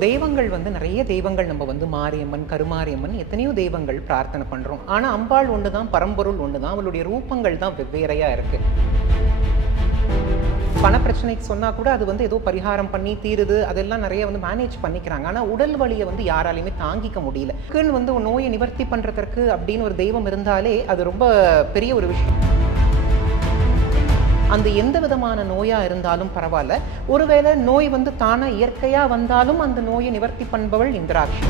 தெய்வங்கள் வந்து நிறைய தெய்வங்கள் நம்ம வந்து மாரியம்மன் கருமாரியம்மன் எத்தனையோ தெய்வங்கள் பிரார்த்தனை பண்ணுறோம் ஆனால் அம்பாள் ஒன்று தான் பரம்பொருள் ஒன்று தான் அவளுடைய ரூபங்கள் தான் வெவ்வேறையாக இருக்கு. பண பிரச்சனைக்கு சொன்னால் கூட அது வந்து ஏதோ பரிகாரம் பண்ணி தீருது அதெல்லாம் நிறைய வந்து மேனேஜ் பண்ணிக்கிறாங்க. ஆனால் உடல் வலியை வந்து யாராலையுமே தாங்கிக்க முடியல. வந்து நோயை நிவர்த்தி பண்ணுறதுக்கு அப்படின்னு ஒரு தெய்வம் இருந்தாலே அது ரொம்ப பெரிய ஒரு விஷயம். அந்த எந்த விதமான நோயாக இருந்தாலும் பரவாயில்ல. ஒருவேளை நோய் வந்து தானாக இயற்கையாக வந்தாலும் அந்த நோயை நிவர்த்தி பண்பவள் இந்திராட்சி.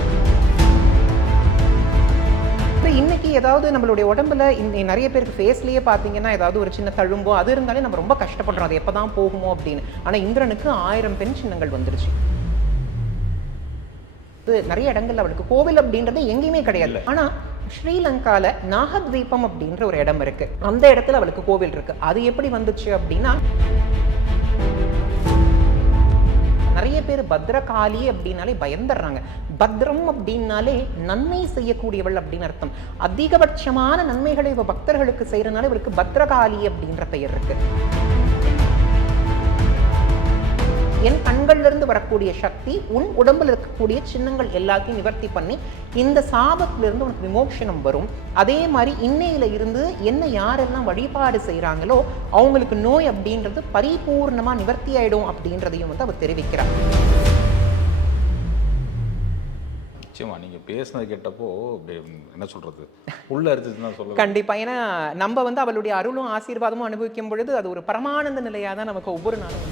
இன்னைக்கு ஏதாவது நம்மளுடைய உடம்புல நிறைய பேருக்கு ஃபேஸ்லயே பார்த்தீங்கன்னா ஏதாவது ஒரு சின்ன தழும்போ அது இருந்தாலே நம்ம ரொம்ப கஷ்டப்படுறோம். அது எப்பதான் போகுமோ அப்படின்னு. ஆனால் இந்திரனுக்கு ஆயிரம் பெண் சின்னங்கள் வந்துருச்சு. நிறைய இடங்கள்ல அவளுக்கு கோவில் அப்படின்றது எங்கேயுமே கிடையாது. ஆனால் ஸ்ரீலங்கால நாகத்வீபம் அப்படின்ற ஒரு இடம் இருக்கு. அந்த இடத்துல அவளுக்கு கோவில் இருக்கு. அது எப்படி வந்துச்சு அப்படின்னா நிறைய பேர் பத்ரகாளி அப்படின்னாலே பயந்துடுறாங்க. பத்ரம் அப்படின்னாலே நன்மை செய்யக்கூடியவள் அப்படின்னு அர்த்தம். அதிகபட்சமான நன்மைகளை இவ பக்தர்களுக்கு செய்யறதுனால இவளுக்கு பத்ரகாளி அப்படின்ற பெயர் இருக்கு. என் கண்கள்ல இருந்து வரக்கூடிய சக்தி உன் உடம்புல இருக்கக்கூடிய சின்னங்கள் எல்லாத்தையும் நிவர்த்தி பண்ணி இந்த சாபத்துல இருந்து உனக்கு விமோசனம் வரும். அதே மாதிரி இன்னையில இருந்து என்ன யாரெல்லாம் வழிபாடு செய்றாங்களோ அவங்களுக்கு நோய் அப்படின்றது பரிபூர்ணமா நிவர்த்தி ஆயிடும் அப்படின்றதையும் வந்து அவர் தெரிவிக்கிறார். நிச்சயமா நீங்க பேசுனது கேட்டப்போ என்ன சொல்றது? உள்ள தான் சொல்ல கண்டிப்பா ஏன்னா நம்ம வந்து அவளுடைய அருளும் ஆசீர்வாதமும் அனுபவிக்கும் பொழுது அது ஒரு பரமானந்த நிலையா தான் நமக்கு ஒவ்வொரு நாளும்.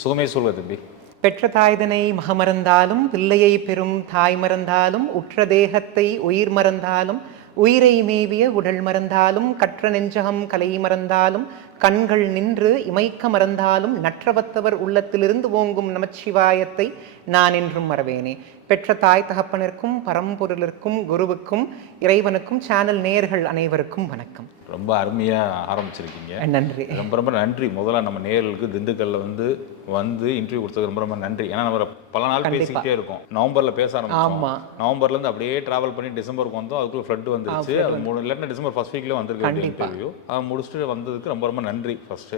சுகமே சொல்லுங்க தம்பி. பெற்ற தாய்தனை மகமறந்தாலும் பிள்ளையை பெறும் தாய் மறந்தாலும் உற்ற தேகத்தை உயிர் மறந்தாலும் உயிரை மேவிய உடல் மறந்தாலும் கற்ற நெஞ்சகம் கலை மறந்தாலும் கண்கள் நின்று இமைக்க மறந்தாலும் நற்றவத்தவர் உள்ளத்திலிருந்து ஓங்கும் நமச்சிவாயத்தை நான் என்றும் மறவேனே. பெற்ற தாய் தகப்பனருக்கும் பரம்பொருளிற்கும் குருவுக்கும் இறைவனுக்கும் சேனல் நேயர்கள் அனைவருக்கும் வணக்கம். ரொம்ப அருமையா ஆரம்பிச்சிருக்கீங்க. நன்றி. ரொம்ப ரொம்ப நன்றி. முதல்ல நம்ம நேயர்களுக்கு திண்டுக்கல்ல வந்து வந்து இன்டர்வியூ கொடுத்தது ரொம்ப ரொம்ப நன்றி. ஏன்னா நம்ம பல நாள் பேசிக்கிட்டே இருக்கோம். நவம்பர்ல பேச ஆரம்பிச்சோம். ஆமா. நவம்பர்ல இருந்து அப்படியே டிராவல் பண்ணி டிசம்பருக்கு வந்தோம். அதுக்குள்ள ஃப்ளட் வந்துருச்சு. அது மூணு இல்லாட்டி டிசம்பர் ஃபர்ஸ்ட் வீக்ல வந்திருக்கு இன்டர்வியூ அதை முடிச்சுட்டு வந்ததுக்கு ரொம்ப ரொம்ப நன்றி ஃபர்ஸ்ட்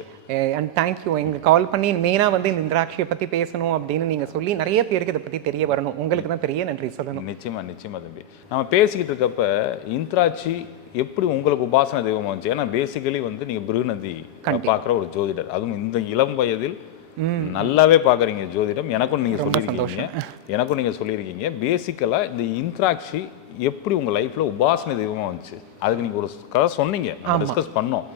அண்ட் தேங்க்யூ எங்க கால் பண்ணி மெயினாக வந்து இந்த இந்திராட்சியை பற்றி பேசணும் அப்படின்னு நீங்கள் சொல்லி நிறைய பேருக்கு இதை பற்றி தெரிய வரணும். உங்களுக்கு தான் பெரிய நன்றி சொல்லணும். நிச்சயமா நிச்சயமா தம்பி. நம்ம பேசிக்கிட்டு இருக்கப்ப இந்திராட்சி எப்படி உங்களுக்கு உபாசன தெய்வமா வந்துச்சு ஏன்னா பேசிக்கலி வந்து நீங்க பிருநதி பார்க்குற ஒரு ஜோதிடர். அதுவும் இந்த இளம் வயதில் நல்லாவே பார்க்குறீங்க ஜோதிடம். எனக்கும் நீங்க சொல்லியிருக்கீங்க. எனக்கும் நீங்க சொல்லியிருக்கீங்க. பேசிக்கலா இந்த இந்திராட்சி எப்படி உங்க லைஃப்ல உபாசன தெய்வமா வந்துச்சு அதுக்கு நீங்க ஒரு கதை சொன்னீங்க. டிஸ்கஸ் பண்ணோம்.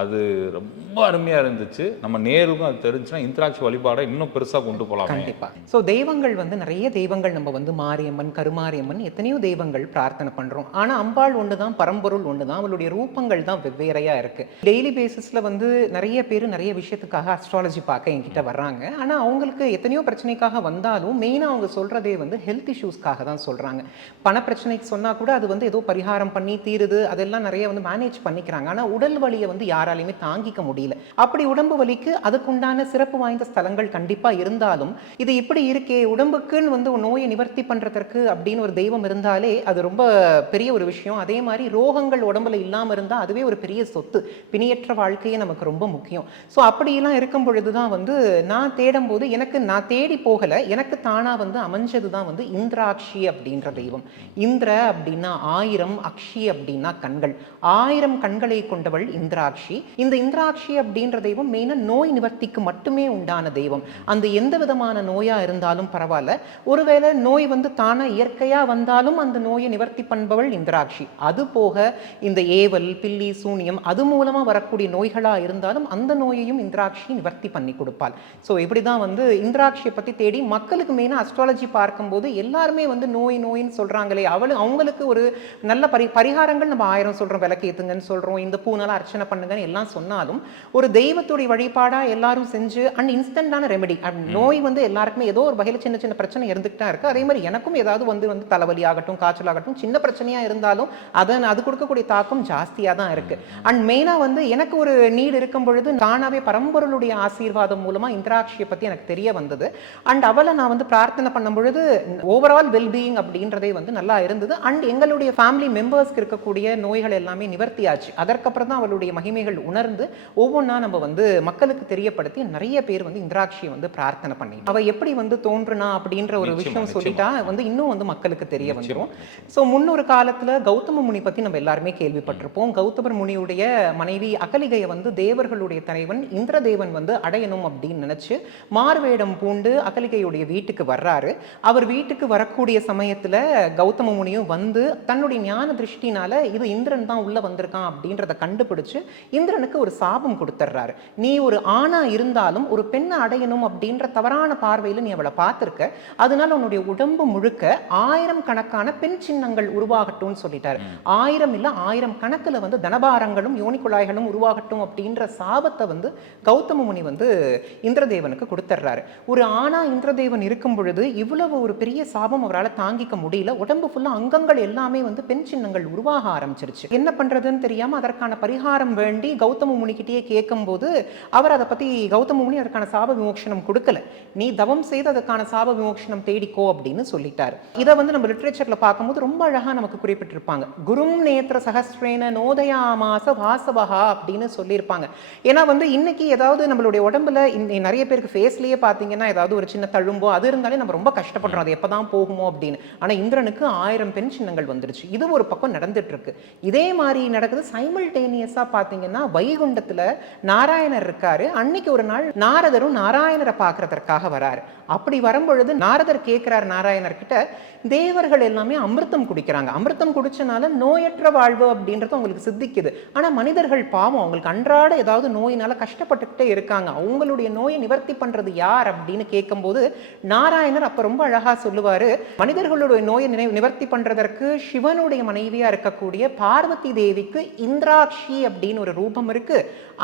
அது ரொம்ப அருமையாக இருந்துச்சு. நம்ம நேருக்கும் அது தெரிஞ்சுன்னா இந்திராட்சி வழிபாடை இன்னும் பெருசாக கொண்டு போகலாம் கண்டிப்பாக ஸோ தெய்வங்கள் வந்து நிறைய தெய்வங்கள் நம்ம வந்து மாரியம்மன் கருமாரியம்மன் எத்தனையோ தெய்வங்கள் பிரார்த்தனை பண்ணுறோம் ஆனால் அம்பாள் ஒன்று தான் பரம்பொருள் ஒன்று தான் அவளுடைய ரூபங்கள் தான் வெவ்வேறையாக இருக்குது டெய்லி பேசிஸில் வந்து நிறைய பேர் நிறைய விஷயத்துக்காக அஸ்ட்ராலஜி பார்க்க என்கிட்ட வர்றாங்க. ஆனால் அவங்களுக்கு எத்தனையோ பிரச்சனைக்காக வந்தாலும் மெயினாக அவங்க சொல்கிறதே வந்து ஹெல்த் இஷ்யூஸ்க்காக தான் சொல்கிறாங்க பண பிரச்சனைக்கு சொன்னால் கூட அது வந்து ஏதோ பரிகாரம் பண்ணி தீருது அதெல்லாம் நிறைய வந்து மேனேஜ் பண்ணிக்கிறாங்க. ஆனால் உடல் வழியை வந்து யார் யாராலையுமே தாங்கிக்க முடியல. அப்படி உடம்பு வலிக்கு அதுக்குண்டான சிறப்பு வாய்ந்த ஸ்தலங்கள் கண்டிப்பா இருந்தாலும் இது இப்படி இருக்கே உடம்புக்குன்னு வந்து நோயை நிவர்த்தி பண்றதற்கு அப்படின்னு ஒரு தெய்வம் இருந்தாலே அது ரொம்ப பெரிய ஒரு விஷயம். அதே மாதிரி ரோகங்கள் உடம்புல இல்லாம இருந்தா அதுவே ஒரு பெரிய சொத்து. பிணியற்ற வாழ்க்கையே நமக்கு ரொம்ப முக்கியம். ஸோ அப்படியெல்லாம் இருக்கும் பொழுதுதான் வந்து நான் தேடும் போது எனக்கு நான் தேடி போகல எனக்கு தானா வந்து அமைஞ்சது தான் வந்து இந்திராட்சி அப்படின்ற தெய்வம். இந்திர அப்படின்னா ஆயிரம் அக்ஷி அப்படின்னா கண்கள். ஆயிரம் கண்களை கொண்டவள் இந்திராட்சி. இந்த இந்திராட்சி அப்படின்ற தெய்வம் மெயினாக நோய் நிவர்த்திக்கு மட்டுமே உண்டான தெய்வம். அந்த எந்த விதமான நோயா இருந்தாலும் பரவாயில்ல. ஒருவேளை நோய் வந்து தானாக இயற்கையா வந்தாலும் அந்த நோயை நிவர்த்தி பண்பவள் இந்திராட்சி. அது போக இந்த ஏவல் பில்லி சூனியம் அது மூலமா வரக்கூடிய நோய்களா இருந்தாலும் அந்த நோயையும் இந்திராட்சி நிவர்த்தி பண்ணி கொடுப்பாள். ஸோ இப்படிதான் வந்து இந்திராட்சியை பத்தி தேடி மக்களுக்கு மெயினாக அஸ்ட்ராலஜி பார்க்கும்போது எல்லாருமே வந்து நோய் நோயின்னு சொல்றாங்களே அவளு அவங்களுக்கு ஒரு நல்ல பரி பரிகாரங்கள் நம்ம ஆயிரம் சொல்றோம் விளக்கேத்துங்கன்னு சொல்றோம் இந்த பூனால அர்ச்சனை பண்ணுங்க செய்வேன் எல்லாம் சொன்னாலும் ஒரு தெய்வத்துடைய வழிபாடா எல்லாரும் செஞ்சு அண்ட் இன்ஸ்டன்டான ரெமெடி நோய் வந்து எல்லாருக்குமே ஏதோ ஒரு வகையில் சின்ன சின்ன பிரச்சனை இருந்துகிட்டு தான் இருக்கு. அதே மாதிரி எனக்கும் ஏதாவது வந்து வந்து தலைவலி ஆகட்டும் காய்ச்சல் ஆகட்டும் சின்ன பிரச்சனையா இருந்தாலும் அதன் அது கொடுக்கக்கூடிய தாக்கம் ஜாஸ்தியா தான் இருக்கு. அண்ட் மெயினா வந்து எனக்கு ஒரு நீட் இருக்கும் பொழுது தானாவே பரம்பொருளுடைய ஆசீர்வாதம் மூலமா இந்திராட்சியை பத்தி எனக்கு தெரிய வந்தது. அண்ட் அவளை நான் வந்து பிரார்த்தனை பண்ணும் பொழுது ஓவரால் வெல்பீயிங் அப்படின்றதே வந்து நல்லா இருந்தது. அண்ட் எங்களுடைய ஃபேமிலி மெம்பர்ஸ்க்கு இருக்கக்கூடிய நோய்கள் எல்லாமே நிவர்த்தியாச்சு. அதற்கப்புறம் தான் அவளுடைய மகிமைகள் உணர்ந்து ஒவ்வொன்றா நம்ம வந்து மக்களுக்கு தெரியப்படுத்தி நிறைய பேர் வந்து இந்திராட்சியை வந்து பிரார்த்தனை பண்ணி அவ எப்படி வந்து தோன்றுனா அப்படின்ற ஒரு விஷயம். சொல்லிட்டா வந்து இன்னும் வந்து மக்களுக்கு தெரிய வந்துரும். ஸோ முன்னொரு காலத்துல கௌதம முனி பத்தி நம்ம எல்லாருமே கேள்விப்பட்டிருப்போம். கௌதமர் முனியுடைய மனைவி அகலிகையை வந்து தேவர்களுடைய தலைவன் இந்திரதேவன் வந்து அடையணும் அப்படின்னு நினைச்சு மார்வேடம் பூண்டு அகலிகையுடைய வீட்டுக்கு வர்றாரு. அவர் வீட்டுக்கு வரக்கூடிய சமயத்துல கௌதம முனியும் வந்து தன்னுடைய ஞான திருஷ்டினால இது இந்திரன் தான் உள்ள வந்திருக்கான் அப்படின்றத கண்டுபிடிச்சு இந்திரனுக்கு ஒரு சாபம் கொடுத்துட்றாரு நீ ஒரு ஆணா இருந்தாலும் ஒரு பெண்ணை அடையணும் அப்படின்ற தவறான பார்வையில நீ அவளை பார்த்திருக்க. அதனால உன்னுடைய உடம்பு முழுக்க ஆயிரம் கணக்கான பெண் சின்னங்கள் உருவாகட்டும்னு சொல்லிட்டாரு. ஆயிரம் இல்ல ஆயிரம் கணக்குல வந்து தனபாரங்களும் யோனி குழாய்களும் உருவாகட்டும் அப்படின்ற சாபத்தை வந்து கௌதம முனி வந்து இந்திரதேவனுக்கு கொடுத்துட்றாரு ஒரு ஆணா இந்திரதேவன் இருக்கும் பொழுது இவ்வளவு ஒரு பெரிய சாபம் அவரால் தாங்கிக்க முடியல. உடம்பு ஃபுல்லா அங்கங்கள் எல்லாமே வந்து பெண் சின்னங்கள் உருவாக ஆரம்பிச்சிருச்சு. என்ன பண்றதுன்னு தெரியாம அதற்கான பரிகாரம் வேண்டி கௌதம முனிக்கிட்டேயே கேட்கும்போது அவர் அதை பற்றி கௌதம முனி அதற்கான சாப விமோசனம் கொடுக்கல. நீ தவம் செய்து அதற்கான சாப விமோசனம் தேடிக்கோ அப்படின்னு சொல்லிட்டார். இதை வந்து நம்ம லிட்ரேச்சரில் பார்க்கும்போது ரொம்ப அழகாக நமக்கு குறிப்பிட்டிருப்பாங்க. குரும் நேத்திர சகஸ்ரேன நோதயாமாச வாசவகா அப்படின்னு சொல்லியிருப்பாங்க. ஏன்னா வந்து இன்னைக்கு ஏதாவது நம்மளுடைய உடம்புல நிறைய பேருக்கு ஃபேஸ்லேயே பார்த்தீங்கன்னா ஏதாவது ஒரு சின்ன தழும்போ அது இருந்தாலே நம்ம ரொம்ப கஷ்டப்படுறோம். அது எப்போ தான் போகுமோ அப்படின்னு. ஆனால் இந்திரனுக்கு ஆயிரம் பெண் சின்னங்கள் வந்துருச்சு. இது ஒரு பக்கம் நடந்துட்டு இருக்கு. இதே மாதிரி நடக்குது சைமல்டேனியஸாக பார்த்தீங்கன்னா வைகுண்டத்துல நாராயணர் இருக்காரு. அன்னைக்கு ஒரு நாள் நாரதரும் நாராயணரை பார்க்கறதற்காக வராரு. அப்படி வரும்பொழுது நாரதர் கேட்குறாரு நாராயணர் கிட்ட தேவர்கள் எல்லாமே அமிர்தம் குடிக்கிறாங்க. அமிர்தம் குடிச்சனால நோயற்ற வாழ்வு அப்படின்றது அவங்களுக்கு சித்திக்குது. ஆனால் மனிதர்கள் பாவம். அவங்களுக்கு அன்றாட ஏதாவது நோயினால கஷ்டப்பட்டுக்கிட்டே இருக்காங்க. அவங்களுடைய நோயை நிவர்த்தி பண்றது யார் அப்படின்னு கேட்கும்போது நாராயணர் அப்ப ரொம்ப அழகா சொல்லுவாரு மனிதர்களுடைய நோயை நினை- நிவர்த்தி பண்றதற்கு சிவனுடைய மனைவியா இருக்கக்கூடிய பார்வதி தேவிக்கு இந்திராட்சி அப்படின்னு ஒரு ரூபம் இருக்கு.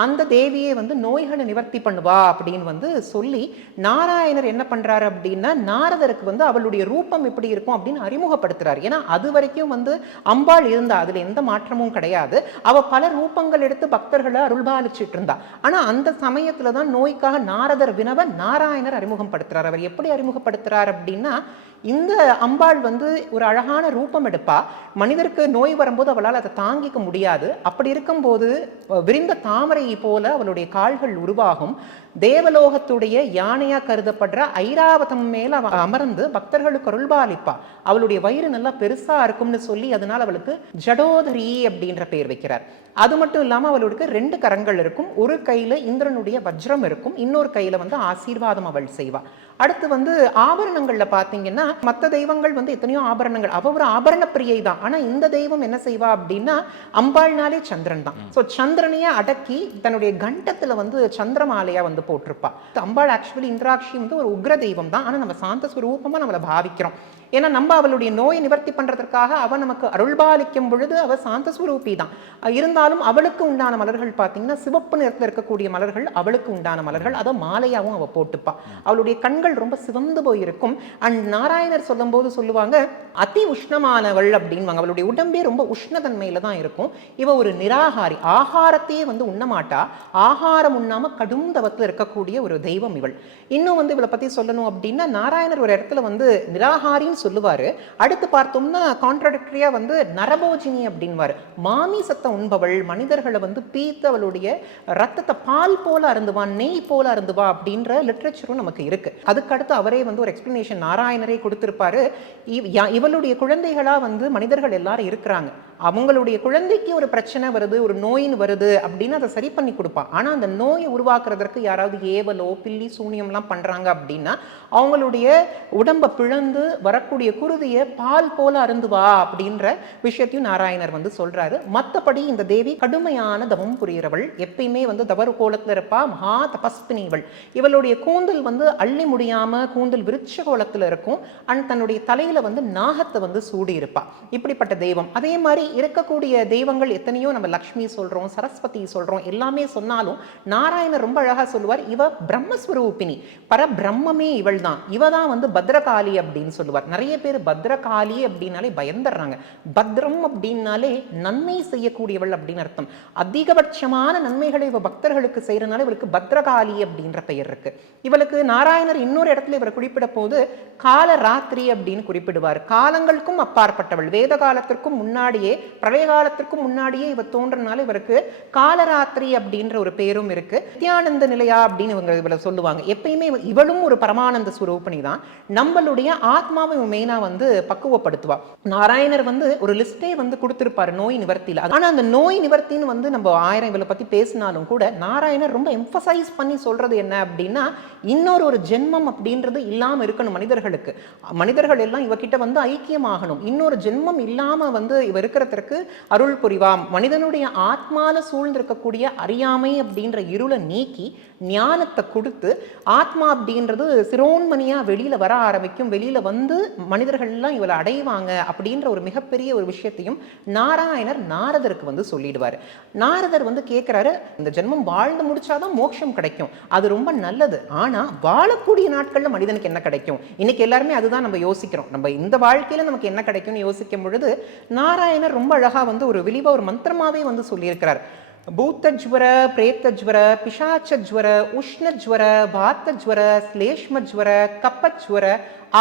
அந்த தேவியை வந்து நோய்களை நிவர்த்தி பண்ணுவா அப்படின்னு வந்து சொல்லி நாராயணர் என்ன பண்றாரு அப்படின்னா நாரதருக்கு வந்து அவளுடைய ரூபம் எப்படி இருக்கும் அப்படின்னு அறிமுகப்படுத்துறாரு. ஏன்னா அது வரைக்கும் வந்து அம்பாள் இருந்தா அதுல எந்த மாற்றமும் கிடையாது. அவ பல ரூபங்கள் எடுத்து பக்தர்களை அருள்பாலிச்சிட்டு இருந்தா. ஆனா அந்த சமயத்தில் தான் நோய்க்காக நாரதர் வினவ நாராயணர் அறிமுகப்படுத்துகிறார் அவர் எப்படி அறிமுகப்படுத்துகிறார் அப்படின்னா இந்த அம்பாள் வந்து ஒரு அழகான ரூபம் எடுப்பா. மனிதருக்கு நோய் வரும்போது அவளால் அதை தாங்கிக்க முடியாது. அப்படி இருக்கும்போது விரிந்த தாமரை போல அவளுடைய கால்கள் உருவாகும். தேவலோகத்துடைய யானையா கருதப்படுற ஐராவதம் மேல அவ அமர்ந்து பக்தர்களுக்கு அருள்பாலிப்பா. அவளுடைய வயிறு நல்லா பெருசா இருக்கும்னு சொல்லி அதனால அவளுக்கு ஜடோதரி அப்படின்ற பேர் வைக்கிறார். அது மட்டும் இல்லாம அவளுக்கு ரெண்டு கரங்கள் இருக்கும். ஒரு கையில இந்திரனுடைய வஜ்ரம் இருக்கும். இன்னொரு கையில வந்து ஆசீர்வாதம் அவள் செய்வா. அடுத்து வந்து ஆபரணங்கள்ல பாத்தீங்கன்னா மத்த தெய்வங்கள் வந்து எத்தனையோ ஆபரணங்கள். அவ ஒரு ஆபரண பிரியை தான். ஆனா இந்த தெய்வம் என்ன செய்வா அப்படின்னா அம்பாள்னாலே சந்திரன் தான். சோ சந்திரனையே அடக்கி தன்னுடைய கண்டத்துல வந்து சந்திரமாலையா வந்து போட்டிருப்பா. அம்பாள் ஆக்சுவலி இந்திராட்சி வந்து ஒரு உக்ர தெய்வம் தான் ஆனா நம்ம சாந்த ஸ்வரூபமாக நம்மளை பாவிக்கிறோம். ஏன்னா நம்ம அவளுடைய நோயை நிவர்த்தி பண்ணுறதுக்காக அவள் நமக்கு அருள்பாலிக்கும் பொழுது அவள் சாந்த சுரூபி தான். இருந்தாலும் அவளுக்கு உண்டான மலர்கள் பார்த்தீங்கன்னா சிவப்பு நிறத்தில் இருக்கக்கூடிய மலர்கள் அவளுக்கு உண்டான மலர்கள். அதை மாலையாகவும் அவள் போட்டுப்பா. அவளுடைய கண்கள் ரொம்ப சிவந்து போயிருக்கும். அண்ட் நாராயணர் சொல்லும்போது சொல்லுவாங்க அதி உஷ்ணமானவள் அப்படின்வாங்க அவளுடைய உடம்பே ரொம்ப உஷ்ணதன்மையில் தான் இருக்கும். இவ ஒரு நிராகாரி. ஆகாரத்தையே வந்து உண்ணமாட்டா. ஆகாரம் உண்ணாமல் கடும் தவத்தில் இருக்கக்கூடிய ஒரு தெய்வம் இவள். இன்னும் வந்து இவளை பற்றி சொல்லணும் அப்படின்னா நாராயணர் ஒரு இடத்துல வந்து நிராகாரின்னு சொல்லுவாரு. அடுத்து பார்த்தோம்னா கான்ட்ரடிக்டரியா வந்து நரபோஜினி அப்படின்வாரு மாமிசத்தை உண்பவள் மனிதர்களை வந்து பீத்து அவளுடைய ரத்தத்தை பால் போல அருந்துவா நெய் போல அருந்துவா அப்படின்ற லிட்ரேச்சரும் நமக்கு இருக்கு. அதுக்கு அடுத்து அவரே வந்து ஒரு எக்ஸ்பிளனேஷன் நாராயணரே கொடுத்துருப்பாரு. இவளுடைய குழந்தைகளா வந்து மனிதர்கள் எல்லாரும் இருக்கிறாங்க. அவங்களுடைய குழந்தைக்கு ஒரு பிரச்சனை வருது ஒரு நோயின் வருது அப்படின்னு அதை சரி பண்ணி கொடுப்பா ஆனால் அந்த நோயை உருவாக்குறதற்கு யாராவது ஏவலோ பில்லி சூனியம்லாம் பண்ணுறாங்க அப்படின்னா அவங்களுடைய உடம்பை பிழந்து வரக்கூடிய குருதியை பால் போல அருந்துவா அப்படின்ற விஷயத்தையும் நாராயணர் வந்து சொல்கிறாரு மற்றபடி இந்த தேவி கடுமையான தவம் புரியிறவள். எப்பயுமே வந்து தவறு கோலத்தில் இருப்பா. மகா தபஸ்பினிவள் இவளுடைய கூந்தல் வந்து அள்ளி முடியாமல் கூந்தல் விருட்ச கோலத்தில் இருக்கும். அண்ட் தன்னுடைய தலையில் வந்து நாகத்தை வந்து சூடி இருப்பா இப்படிப்பட்ட தெய்வம். அதே மாதிரி இருக்கக்கூடிய தெய்வங்கள் எத்தனையோ நம்ம லக்ஷ்மி சொல்கிறோம் சரஸ்வதி சொல்கிறோம் எல்லாமே சொன்னாலும் நாராயணர் ரொம்ப அழகாக சொல்லுவார் இவ பிரம்மஸ்வரூபிணி பரபிரம்மமே இவள் தான் இவ தான் வந்து பத்ரகாளி அப்படின்னு சொல்லுவார். நிறைய பேர் பத்ரகாளி அப்படின்னாலே பயந்துடுறாங்க. பத்ரம் அப்படின்னாலே நன்மை செய்யக்கூடியவள் அப்படின்னு அர்த்தம். அதிகபட்சமான நன்மைகளை இவ பக்தர்களுக்கு செய்கிறனால இவளுக்கு பத்ரகாளி அப்படின்ற பெயர் இருக்கு. இவளுக்கு நாராயணர் இன்னொரு இடத்துல இவர் குறிப்பிட போது கால ராத்திரி அப்படின்னு குறிப்பிடுவார். காலங்களுக்கும் அப்பாற்பட்டவள் வேத காலத்திற்கும் முன்னாடியே பிரளய காலத்திற்கும் முன்னாடியே இவர் தோன்றனால இவருக்கு காலராத்திரி அப்படின்ற ஒரு பேரும் இருக்கு. நித்யானந்த நிலையா அப்படின்னு இவங்க இவளை சொல்லுவாங்க. எப்பயுமே இவளும் ஒரு பரமானந்த சுரூபணி தான். நம்மளுடைய ஆத்மாவை இவன் மெயினா வந்து பக்குவப்படுத்துவா. நாராயணர் வந்து ஒரு லிஸ்டே வந்து கொடுத்திருப்பாரு நோய் நிவர்த்தியில. ஆனா அந்த நோய் நிவர்த்தின்னு வந்து நம்ம ஆயிரம் இவளை பத்தி பேசினாலும் கூட நாராயணர் ரொம்ப எம்பசைஸ் பண்ணி சொல்றது என்ன அப்படின்னா இன்னொரு ஒரு ஜென்மம் அப்படின்றது இல்லாம இருக்கணும் மனிதர்களுக்கு. மனிதர்கள் எல்லாம் இவகிட்ட வந்து ஐக்கியமாகணும். இன்னொரு ஜென்மம் இல்லாம வந்து இவ இருக்கிற உலகத்திற்கு அருள் புரிவாம். மனிதனுடைய ஆத்மால சூழ்ந்திருக்கக்கூடிய அறியாமை அப்படின்ற இருளை நீக்கி ஞானத்தை கொடுத்து ஆத்மா அப்படின்றது சிரோன்மணியாக வெளியில் வர ஆரம்பிக்கும். வெளியில் வந்து மனிதர்கள்லாம் இவளை அடைவாங்க அப்படின்ற ஒரு மிகப்பெரிய ஒரு விஷயத்தையும் நாராயணர் நாரதருக்கு வந்து சொல்லிடுவார். நாரதர் வந்து கேட்குறாரு இந்த ஜென்மம் வாழ்ந்து முடிச்சாதான் மோட்சம் கிடைக்கும். அது ரொம்ப நல்லது. ஆனால் வாழக்கூடிய நாட்களில் மனிதனுக்கு என்ன கிடைக்கும்? இன்னைக்கு எல்லாருமே அதுதான் நம்ம யோசிக்கிறோம். நம்ம இந்த வாழ்க்கையில் நமக்கு என்ன கிடைக்கும்னு யோசிக்கும் பொழுது நாராயணர் ரொம்ப அழகாக வந்து ஒரு விளிவ ஒரு மந்திரமாகவே வந்து சொல்லியிருக்கிறார். பூத்தஜ்வர பிரேத்தஜ்வர பிஷாச்சஜ்வர உஷ்ணஜ்வர பாத்தஜ்வர ஸ்லேஷ்மஜ்வர கப்பஜ்வர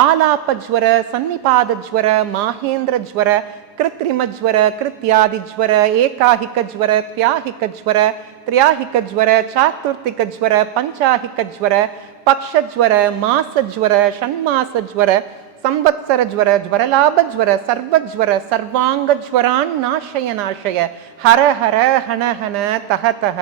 ஆலாப்பஜ்வர சன்னிபாதஜ்வர மாஹேந்திரஜ்வர கிருத்ரிமஜ்வர கிருத்யாதிஜ்வர ஏகாஹிகஜ்வர தியாஹிகஜ்வர திரியாஹிகஜ்வர சாத்துர்த்திகஜ்வர பஞ்சாஹிகஜ்வர பக்ஷஜ்வர மாசஜ்வர ஷண்மாசஜ்வர ಸಂವತ್ಸರ ಜ್ವರ ಜ್ವರಲಾಭ ಜ್ವರ ಸರ್ವಜ್ವರ ಸರ್ವಾಂಗ ಜ್ವರಾನ್ ನಾಶಯ ನಾಶಯ ಹರ ಹರ ಹಣ ಹನ ತಹ ತಹ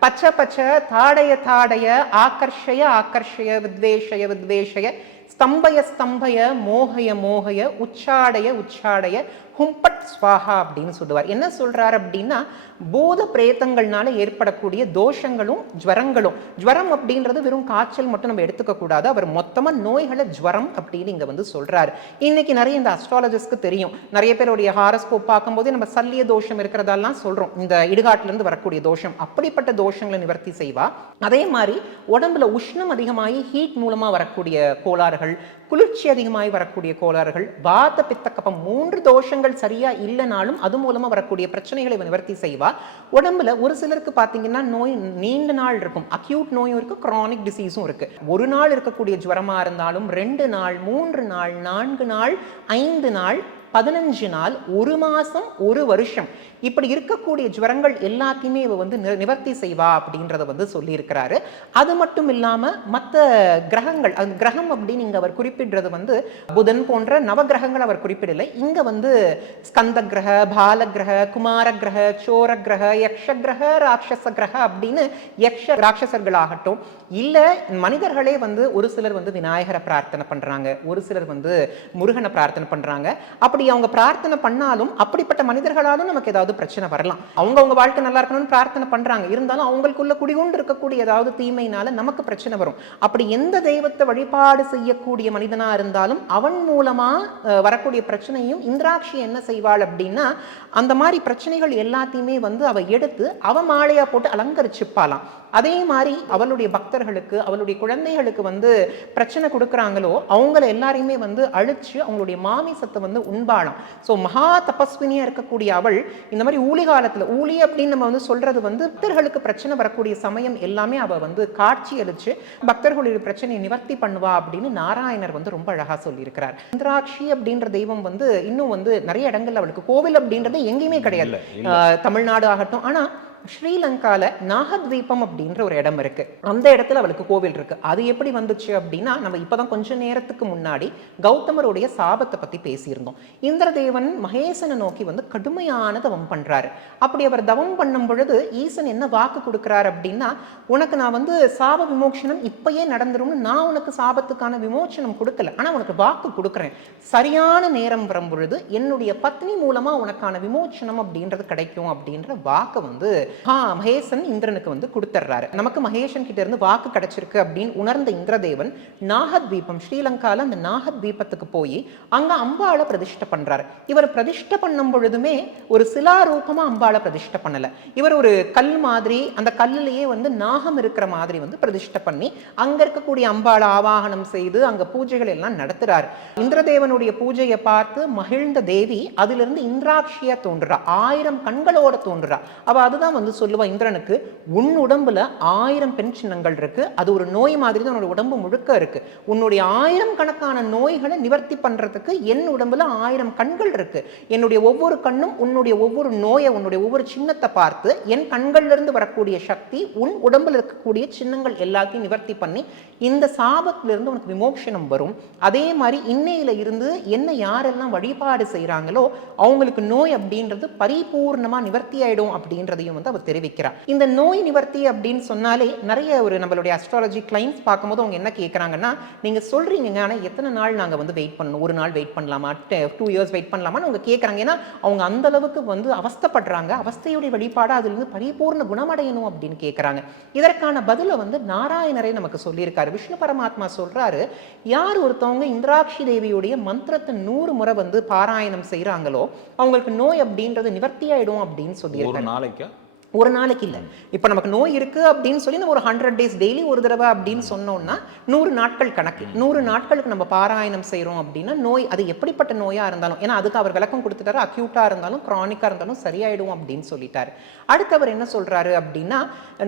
ಪಚ ಪಚ ತಾಡಯ ತಾಡಯ ಆಕರ್ಷಯ ಆಕರ್ಷಯ ವಿದ್ವೇಷಯ ವಿದ್ವೇಷಯ ಸ್ತಂಭಯ ಸ್ತಂಭಯ ಮೋಹಯ ಮೋಹಯ ಉಚ್ಚಾಡಯ ಉಚ್ಚಾಡಯ ஹும்பட் ஸ்வாஹா அப்படின்னு சொல்லுவார். என்ன சொல்கிறார் அப்படின்னா பூத பிரேத்தங்கள்னால ஏற்படக்கூடிய தோஷங்களும் ஜுவரங்களும். ஜுவரம் அப்படின்றது வெறும் காய்ச்சல் மட்டும் நம்ம எடுத்துக்க கூடாது அவர் மொத்தமாக நோய்களை ஜுவரம் அப்படின்னு இங்கே வந்து சொல்கிறார் இன்னைக்கு நிறைய இந்த அஸ்ட்ராலஜிஸ்க்கு தெரியும். நிறைய பேருடைய ஹாரஸ்கோப் பார்க்கும்போது நம்ம சல்லிய தோஷம் இருக்கிறதெல்லாம் சொல்கிறோம் இந்த இடுகாட்டிலேருந்து வரக்கூடிய தோஷம். அப்படிப்பட்ட தோஷங்களை நிவர்த்தி செய்வா. அதே மாதிரி உடம்புல உஷ்ணம் அதிகமாகி ஹீட் மூலமாக வரக்கூடிய கோளாறுகள் குளிர்ச்சி அதிகமாகி வரக்கூடிய கோளாறுகள் வாத பித்த மூன்று தோஷங்கள் சரியா இல்லைனாலும் அது மூலமா வரக்கூடிய பிரச்சனைகளை நிவர்த்தி செய்வா. உடம்புல ஒரு சிலருக்கு பாத்தீங்கன்னா நோய் நீண்ட நாள் இருக்கும். அக்யூட் நோயும் இருக்கு கிரானிக் டிசீஸும் இருக்கு. ஒரு நாள் இருக்கக்கூடிய ஜுவரமா இருந்தாலும் ரெண்டு நாள் மூன்று நாள் நான்கு நாள் ஐந்து நாள் பதினஞ்சு நாள் ஒரு மாசம் ஒரு வருஷம் இப்படி இருக்கக்கூடிய ஜுவரங்கள் எல்லாத்தையுமே இவ வந்து நி- நிவர்த்தி செய்வா அப்படின்றத வந்து சொல்லியிருக்கிறாரு. அது மட்டும் இல்லாமல் மற்ற கிரகங்கள் அது கிரகம் அப்படின்னு இங்கே அவர் குறிப்பிடுறது வந்து புதன் போன்ற நவகிரகங்கள் அவர் குறிப்பிடலை. இங்கே வந்து ஸ்கந்த கிரக பால கிரக குமார கிரக சோர கிரக யக்ஷ கிரக ராட்சச கிரக அப்படின்னு யக்ஷ ராட்சசர்களாகட்டும். இல்லை மனிதர்களே வந்து ஒரு சிலர் வந்து விநாயகரை பிரார்த்தனை பண்ணுறாங்க ஒரு சிலர் வந்து முருகனை பிரார்த்தனை பண்ணுறாங்க அப்படி அவங்க பிரார்த்தனை பண்ணாலும் அப்படிப்பட்ட மனிதர்களாலும் நமக்கு ஏதாவது பிரச்சனை வரலாம். அவங்க அவங்க வாழ்க்கை நல்லா இருக்கணும்னு பிரார்த்தனை பண்றாங்க. இருந்தாலும் அவங்களுக்குள்ள குடிகொண்டு இருக்கக்கூடிய ஏதாவது தீமையினால நமக்கு பிரச்சனை வரும். அப்படி எந்த தெய்வத்தை வழிபாடு செய்யக்கூடிய மனிதனா இருந்தாலும் அவன் மூலமா வரக்கூடிய பிரச்சனையும் இந்திராட்சி என்ன செய்வாள் அப்படின்னா அந்த மாதிரி பிரச்சனைகள் எல்லாத்தையுமே வந்து அவ எடுத்து அவ மாலையா போட்டு அலங்கரிச்சுப்பாளாம். அதே மாதிரி அவளுடைய பக்தர்களுக்கு அவளுடைய குழந்தைகளுக்கு வந்து பிரச்சனை கொடுக்குறாங்களோ அவங்கள எல்லாரையுமே வந்து அழிச்சு அவங்களுடைய மாமிசத்தை வந்து உண்பாளாம். ஸோ மகா தபஸ்வினியா இருக்கக்கூடிய அவள் இந்த மாதிரி ஊழி காலத்துல ஊழி அப்படின்னு நம்ம வந்து சொல்றது வந்து பக்தர்களுக்கு பிரச்சனை வரக்கூடிய சமயம் எல்லாமே அவ வந்து காட்சி அளிச்சு பக்தர்களுடைய பிரச்சனையை நிவர்த்தி பண்ணுவா அப்படின்னு நாராயணர் வந்து ரொம்ப அழகா சொல்லியிருக்கிறார். இந்திராட்சி அப்படின்ற தெய்வம் வந்து இன்னும் வந்து நிறைய இடங்கள்ல அவளுக்கு கோவில் அப்படின்றது எங்கேயுமே கிடையாது. தமிழ்நாடு ஆகட்டும். ஆனா ஸ்ரீலங்காவில் நாகத்வீபம் அப்படின்ற ஒரு இடம் இருக்குது அந்த இடத்துல அவளுக்கு கோவில் இருக்குது அது எப்படி வந்துச்சு அப்படின்னா நம்ம இப்போ தான் கொஞ்ச நேரத்துக்கு முன்னாடி கௌதமருடைய சாபத்தை பற்றி பேசியிருந்தோம். இந்திரதேவன் மகேசனை நோக்கி வந்து கடுமையான தவம் பண்ணுறாரு அப்படி அவர் தவம் பண்ணும் பொழுது ஈசன் என்ன வாக்கு கொடுக்குறாரு அப்படின்னா உனக்கு நான் வந்து சாப விமோச்சனம் இப்பயே நடந்துரும்னு நான் உனக்கு சாபத்துக்கான விமோச்சனம் கொடுக்கல. ஆனால் உனக்கு வாக்கு கொடுக்குறேன். சரியான நேரம் வரும் பொழுது என்னுடைய பத்னி மூலமாக உனக்கான விமோச்சனம் அப்படின்றது கிடைக்கும் அப்படின்ற வாக்கை வந்து ஆ மகேசன் இந்திரனுக்கு வந்து கொடுத்துட்றாரு நமக்கு மகேஷன் கிட்ட இருந்து வாக்கு கிடைச்சிருக்கு அப்படின்னு உணர்ந்த இந்திரதேவன் நாகத்வீபம் ஸ்ரீலங்கால அந்த நாகத்வீபத்துக்கு போய் அங்க அம்பாளை பிரதிஷ்டை பண்றாரு. இவர் பிரதிஷ்டை பண்ணும் பொழுதுமே ஒரு சிலாரூபமா அம்பாளை பிரதிஷ்டை பண்ணல. இவர் ஒரு கல் மாதிரி அந்த கல்லுலயே வந்து நாகம் இருக்கிற மாதிரி வந்து பிரதிஷ்டை பண்ணி அங்க இருக்கக்கூடிய அம்பாளை ஆவாகனம் செய்து அங்க பூஜைகள் எல்லாம் நடத்துறாரு. இந்திரதேவனுடைய பூஜையை பார்த்து மகிழ்ந்த தேவி அதிலிருந்து இந்திராட்சியா தோன்றுறா. ஆயிரம் கண்களோட தோன்றுறா. அவள் அதுதான் வந்து சொல்லுவா இந்திரனுக்கு உன் உடம்புல ஆயிரம் பெண் சின்னங்கள் இருக்கு. அது ஒரு நோய் மாதிரி தான் உன்னோட உடம்பு முழுக்க இருக்கு. உன்னுடைய ஆயிரம் கணக்கான நோய்களை நிவர்த்தி பண்றதுக்கு என் உடம்புல ஆயிரம் கண்கள் இருக்கு. என்னுடைய ஒவ்வொரு கண்ணும் உன்னுடைய ஒவ்வொரு நோயை உன்னுடைய ஒவ்வொரு சின்னத்தை பார்த்து என் கண்கள்ல இருந்து வரக்கூடிய சக்தி உன் உடம்புல இருக்கக்கூடிய சின்னங்கள் எல்லாத்தையும் நிவர்த்தி பண்ணி இந்த சாபத்துல இருந்து உனக்கு விமோசனம் வரும். அதே மாதிரி இன்னையில இருந்து என்ன யாரெல்லாம் வழிபாடு செய்யறாங்களோ அவங்களுக்கு நோய் அப்படின்றது பரிபூர்ணமா நிவர்த்தி ஆயிடும் அப்படின்றதையும் வந்து அவர் தெரிவிக்கிறார் இந்த நோய் நிவர்த்தி அப்படின்னு சொன்னாலே நிறைய ஒரு நம்மளுடைய அஸ்ட்ராலஜி கிளைம்ஸ் பார்க்கும்போது அவங்க என்ன கேட்குறாங்கன்னா நீங்க சொல்றீங்க ஆனா எத்தனை நாள் நாங்க வந்து வெயிட் பண்ணணும்? ஒரு நாள் வெயிட் பண்ணலாமா? டூ இயர்ஸ் வெயிட் பண்ணலாமான்னு அவங்க கேட்குறாங்க ஏன்னா அவங்க அந்த அளவுக்கு வந்து அவஸ்தைப்படுறாங்க. அவஸ்தையுடைய வெளிப்பாடு அதுல இருந்து பரிபூர்ண குணமடையணும் அப்படின்னு கேட்குறாங்க இதற்கான பதிலை வந்து நாராயணரே நமக்கு சொல்லியிருக்காரு. விஷ்ணு பரமாத்மா சொல்றாரு யார் ஒருத்தவங்க இந்திராட்சி தேவியுடைய மந்திரத்தை நூறு முறை வந்து பாராயணம் செய்றாங்களோ அவங்களுக்கு நோய் அப்படின்றது நிவர்த்தி ஆயிடும் அப்படின்னு சொல்லியிருக்காரு. நாளைக்கா? ஒரு நாளைக்கு இல்லை. இப்போ நமக்கு நோய் இருக்குது அப்படின்னு சொல்லி நம்ம ஒரு ஹண்ட்ரட் டேஸ் டெய்லி ஒரு தடவை அப்படின்னு சொன்னோம்னா நூறு நாட்கள் கணக்கு. நூறு நாட்களுக்கு நம்ம பாராயணம் செய்கிறோம் அப்படின்னா நோய் அது எப்படிப்பட்ட நோயாக இருந்தாலும் ஏன்னா அதுக்கு அவர் விளக்கம் கொடுத்துட்டாரு அக்யூட்டாக இருந்தாலும் க்ரானிக்காக இருந்தாலும் சரியாயிடும் அப்படின்னு சொல்லிட்டாரு. அடுத்தவர் என்ன சொல்கிறாரு அப்படின்னா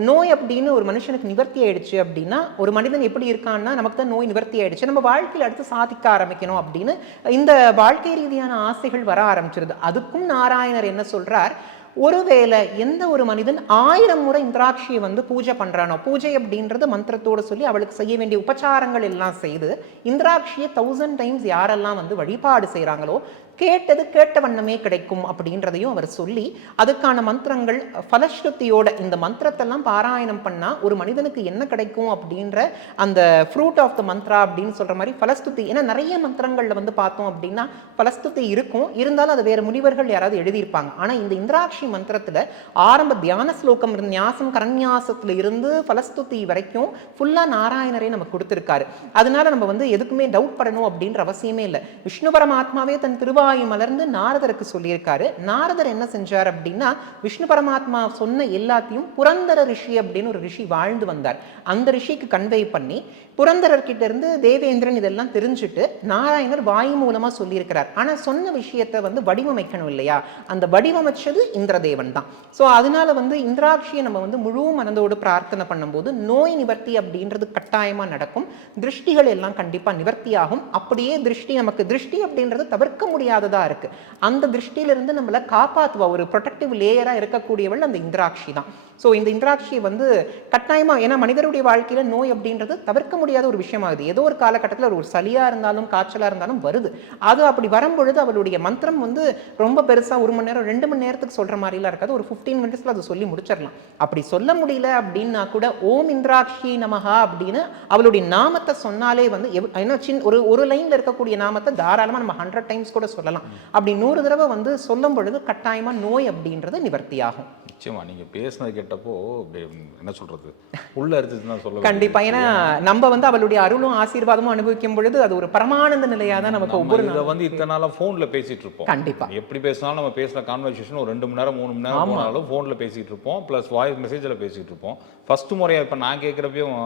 நோய் அப்படின்னு ஒரு மனுஷனுக்கு நிவர்த்தி ஆயிடுச்சு அப்படின்னா ஒரு மனிதன் எப்படி இருக்கான்னா நமக்கு தான் நோய் நிவர்த்தி ஆயிடுச்சு. நம்ம வாழ்க்கையில் அடுத்து சாதிக்க ஆரம்பிக்கணும் அப்படின்னு இந்த வாழ்க்கை ரீதியான ஆசைகள் வர ஆரம்பிச்சிருது. அதுக்கும் நாராயணர் என்ன சொல்கிறார் ஒருவேளை எந்த ஒரு மனிதன் ஆயிரம் முறை இந்திராட்சியை வந்து பூஜை பண்றானோ பூஜை அப்படின்றது மந்திரத்தோட சொல்லி அவளுக்கு செய்ய வேண்டிய உபச்சாரங்கள் எல்லாம் செய்து இந்திராட்சியை தௌசண்ட் டைம்ஸ் யாரெல்லாம் வந்து வழிபாடு செய்கிறாங்களோ கேட்டது கேட்ட வண்ணமே கிடைக்கும் அப்படின்றதையும் அவர் சொல்லி அதுக்கான மந்திரங்கள் ஃபலஸ்ருத்தியோட இந்த மந்திரத்தெல்லாம் பாராயணம் பண்ணால் ஒரு மனிதனுக்கு என்ன கிடைக்கும் அப்படின்ற அந்த ஃப்ரூட் ஆஃப் த மந்த்ரா அப்படின்னு சொல்கிற மாதிரி ஃபலஸ்துதி ஏன்னா நிறைய மந்திரங்களில் வந்து பார்த்தோம் அப்படின்னா ஃபலஸ்துதி இருக்கும். இருந்தாலும் அது வேறு முனிவர்கள் யாராவது எழுதியிருப்பாங்க. ஆனால் இந்த இந்திராட்சி மந்திரத்தில் ஆரம்ப தியான ஸ்லோகம் இருந்து ஞாசம் கரண்யாசத்தில் இருந்து ஃபலஸ்துதி வரைக்கும் ஃபுல்லாக நாராயணரே நமக்கு கொடுத்துருக்காரு. அதனால நம்ம வந்து எதுக்குமே டவுட் படணும் அப்படின்ற அவசியமே இல்லை. விஷ்ணு பரமாத்மாவே தன் திருவாயு மலர்ந்து நாரதருக்கு சொல்லியிருக்காரு. நாரதர் என்ன செஞ்சார் அப்படின்னா விஷ்ணு பரமாத்மா சொன்ன எல்லாத்தையும் புரந்தர ரிஷி அப்படின்னு ஒரு ரிஷி வாழ்ந்து வந்தார். அந்த ரிஷிக்கு கன்வே பண்ணி புரந்தரர்கிட்ட இருந்து தேவேந்திரன் இதெல்லாம் தெரிஞ்சுட்டு நாராயணர் வாய் மூலமாக சொல்லியிருக்கிறார். ஆனால் சொன்ன விஷயத்தை வந்து வடிவமைக்கணும் இல்லையா? அந்த வடிவமைச்சது இந்திரதேவன் தான். ஸோ அதனால வந்து இந்திராட்சியை நம்ம வந்து முழு மனதோடு பிரார்த்தனை பண்ணும்போது நோய் நிவர்த்தி அப்படின்றது கட்டாயமாக நடக்கும். திருஷ்டிகள் எல்லாம் கண்டிப்பாக நிவர்த்தியாகும். அப்படியே திருஷ்டி நமக்கு திருஷ்டி அப்படின்றது தவிர்க்க முடியாததாக இருக்குது அந்த திருஷ்டியிலிருந்து நம்மளை காப்பாற்றுவா ஒரு ப்ரொடெக்டிவ் லேயராக இருக்கக்கூடியவள் அந்த இந்திராட்சி தான். ஸோ இந்த இந்திராட்சியை வந்து கட்டாயமாக ஏன்னா மனிதருடைய வாழ்க்கையில் நோய் அப்படின்றது தவிர்க்க முடியாத ஒரு விஷயமாகுது. ஏதோ ஒரு காலகட்டத்தில் ஒரு சளியாக இருந்தாலும் காய்ச்சலாக இருந்தாலும் வருது. அது அப்படி வரும்பொழுது அவளுடைய மந்திரம் வந்து ரொம்ப பெருசாக ஒரு மணி நேரம் ரெண்டு மணி நேரத்துக்கு சொல்கிற மாதிரிலாம் இருக்காது. ஒரு ஃபிஃப்டீன் மினிட்ஸில் அது சொல்லி முடிச்சிடலாம். அப்படி சொல்ல முடியல அப்படின்னா கூட ஓம் இந்திராட்சி நமஹா அப்படின்னு அவளுடைய நாமத்தை சொன்னாலே வந்து எவ்- ஏன்னா சின் ஒரு ஒரு லைனில் இருக்கக்கூடிய நாமத்தை தாராளமாக நம்ம ஹண்ட்ரட் டைம்ஸ் கூட சொல்லலாம். அப்படி நூறு தடவை வந்து சொல்லும் பொழுது கட்டாயமாக நோய் அப்படின்றது நிவர்த்தியாகும். நிச்சயமாக நீங்கள் பேசுனது கேட்டப்போ என்ன சொல்றது? உள்ள தான் சொல்ல கண்டிப்பா. ஏன்னா நம்ம வந்து அவளுடைய அருளும் ஆசீர்வாதமும் அனுபவிக்கும் பொழுது அது ஒரு பரமானந்த நிலையா தான் நமக்கு ஒவ்வொரு இதை வந்து இத்தனை நாளா போன்ல பேசிட்டு இருப்போம். கண்டிப்பா. எப்படி பேசினாலும் நம்ம பேசுற கான்வர்சேஷன் ஒரு ரெண்டு மணி நேரம் மூணு மணி நேரம் போனாலும் போன்ல பேசிட்டு இருப்போம். பிளஸ் வாய்ஸ் மெசேஜ்ல பேசிட்டு இருப்போம். ஃபர்ஸ்ட் முறையா இப்ப நான் கேட்கறப்பயும்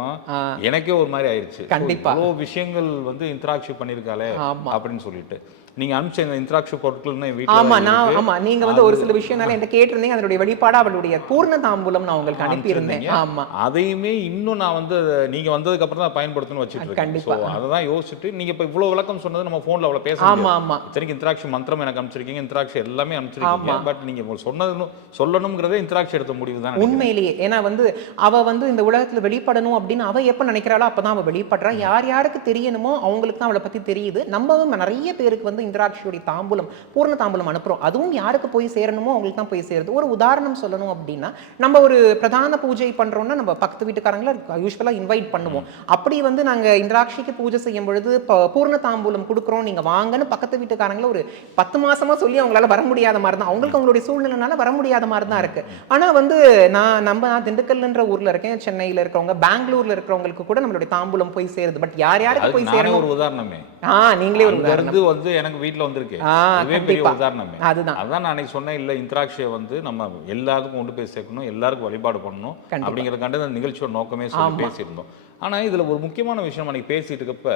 எனக்கே ஒரு மாதிரி ஆயிடுச்சு கண்டிப்பா. விஷயங்கள் வந்து இன்டராக்ஷன் பண்ணிருக்காளே. அப்படின்னு சொல்லிட்டு. நீங்க அனுப்பிச்ச இந்த இன்டராக்ஷன் பொருட்கள் என் ஆமா வீட்டுல நான் ஆமா நீங்க வந்து ஒரு சில விஷயம்னால என்கிட்ட கேட்டிருந்தீங்க அதனுடைய வெளிப்பாடா அவளுடைய பூர்ண தாம்பூலம் நான் உங்களுக்கு அனுப்பியிருந்தேன். ஆமா. அதையுமே இன்னும் நான் வந்து நீங்க வந்ததுக்கு அப்புறம் தான் பயன்படுத்தணும்னு வச்சிட்டு இருக்கேன். அதை தான் யோசிச்சுட்டு நீங்க இப்ப இவ்வளவு விளக்கம் சொன்னது நம்ம போன்ல அவ்வளவு பேச ஆமா. ஆமா. இத்தனைக்கு இன்டராக்ஷன் மந்திரம் எனக்கு அனுப்பிச்சிருக்கீங்க இன்டராக்ஷன் எல்லாமே அனுப்பிச்சிருக்கீங்க. பட் நீங்க உங்களுக்கு சொன்னது சொல்லணுங்கிறதே இன்டராக்ஷன் எடுத்த முடிவு தான். உண்மையிலேயே. ஏன்னா வந்து அவ வந்து இந்த உலகத்துல வெளிப்படணும் அப்படின்னு அவ எப்ப நினைக்கிறாளோ அப்பதான் அவ வெளிப்படுறா. யார் யாருக்கு தெரியணுமோ அவங்களுக்கு தான் அவளை பத்தி தெரியுது. நம்ம நிறைய பேருக்கு வந்து பொழுது இந்திராட்சியோடைய தாம்பூலம் பூர்ண தாம்பூலம் அனுப்புறோம். அதுவும் யாருக்கு போய் சேரணுமோ அவங்களுக்கு தான் போய் சேருது. ஒரு உதாரணம் சொல்லணும் அப்படின்னா நம்ம ஒரு பிரதான பூஜை பண்றோம்னா நம்ம பக்கத்து வீட்டுக்காரங்கள யூஸ்வலா இன்வைட் பண்ணுவோம். அப்படி வந்து நாங்க இந்திராட்சிக்கு பூஜை செய்யும் பொழுது பூர்ண தாம்பூலம் கொடுக்குறோம். நீங்க வாங்கன்னு பக்கத்து வீட்டுக்காரங்கள ஒரு பத்து மாசமா சொல்லி அவங்களால வர முடியாத மாதிரி தான் அவங்களுக்கு அவங்களுடைய சூழ்நிலைனால வர முடியாத மாதிரி தான் இருக்கு. ஆனா வந்து நான் நம்ம நான் திண்டுக்கல்ன்ற ஊர்ல இருக்கேன். சென்னையில இருக்கிறவங்க பெங்களூர்ல இருக்கிறவங்களுக்கு கூட நம்மளுடைய தாம்பூலம் போய் சேருது. பட் யார் யாருக்கு போய் சேரணும்? ஒரு உதாரணமே. ஆ நீங்களே ஒரு உதாரணம். வந்து எனக்கு வீட்ல வந்திருக்கு ஆ, இதுவே பெரிய. உதாரணமே அதுதான். அதான் நான் அன்னைக்கு சொன்னேன் இல்ல இந்திராட்சியை வந்து நம்ம எல்லாருக்கும் கொண்டு போய் சேர்க்கணும் எல்லாருக்கும் வழிபாடு பண்ணணும் கண்டிப்பா. அப்படிங்கறதுக்காண்டி அந்த நிகழ்ச்சியோட நோக்கமே சொல்லி. பேசியிருந்தோம் ஆனா இதுல ஒரு முக்கியமான விஷயம் அன்னைக்கு பேசிட்டு இருக்கப்ப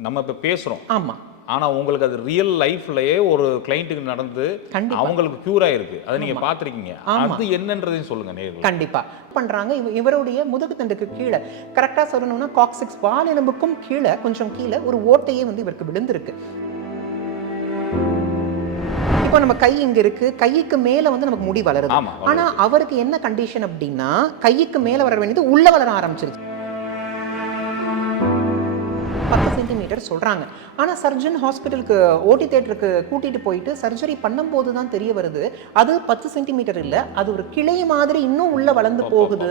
நம்ம இப்ப பேசுறோம் ஆமா ஆனா உங்களுக்கு அது ரியல் லைஃப்லயே ஒரு கிளைண்ட்டுக்கு நடந்து. அவங்களுக்கு கியூர் ஆயிருக்கு அதை நீங்க பாத்திருக்கீங்க ஆமா. அது என்னன்றதையும் சொல்லுங்க நேர்கள் கண்டிப்பா பண்றாங்க இவ- இவருடைய முதுகு தண்டுக்கு கீழே கரெக்டா சொல்லணும்னா காக்சிக்ஸ் வால் எலும்புக்கும் கீழே கொஞ்சம் கீழே ஒரு ஓட்டையே வந்து இவருக்கு விழுந்திருக்கு இப்போ நம்ம கை இங்க இருக்கு கைக்கு மேல வந்து நமக்கு முடி வளருது. ஆமா ஆனா அவருக்கு என்ன கண்டிஷன் அப்படின்னா கைக்கு மேல வளர வேண்டியது உள்ள வளர ஆரம்பிச்சிருச்சு பத்து சென்டிமீட்டர் சொல்றாங்க. ஆனா சர்ஜன் ஹாஸ்பிட்டலுக்கு ஓடி தேட்டருக்கு கூட்டிட்டு போயிட்டு சர்ஜரி பண்ணும்போது தான் தெரிய வருது. அது பத்து சென்டிமீட்டர் இல்ல அது ஒரு கிளை மாதிரி இன்னும் உள்ள வளர்ந்து போகுது.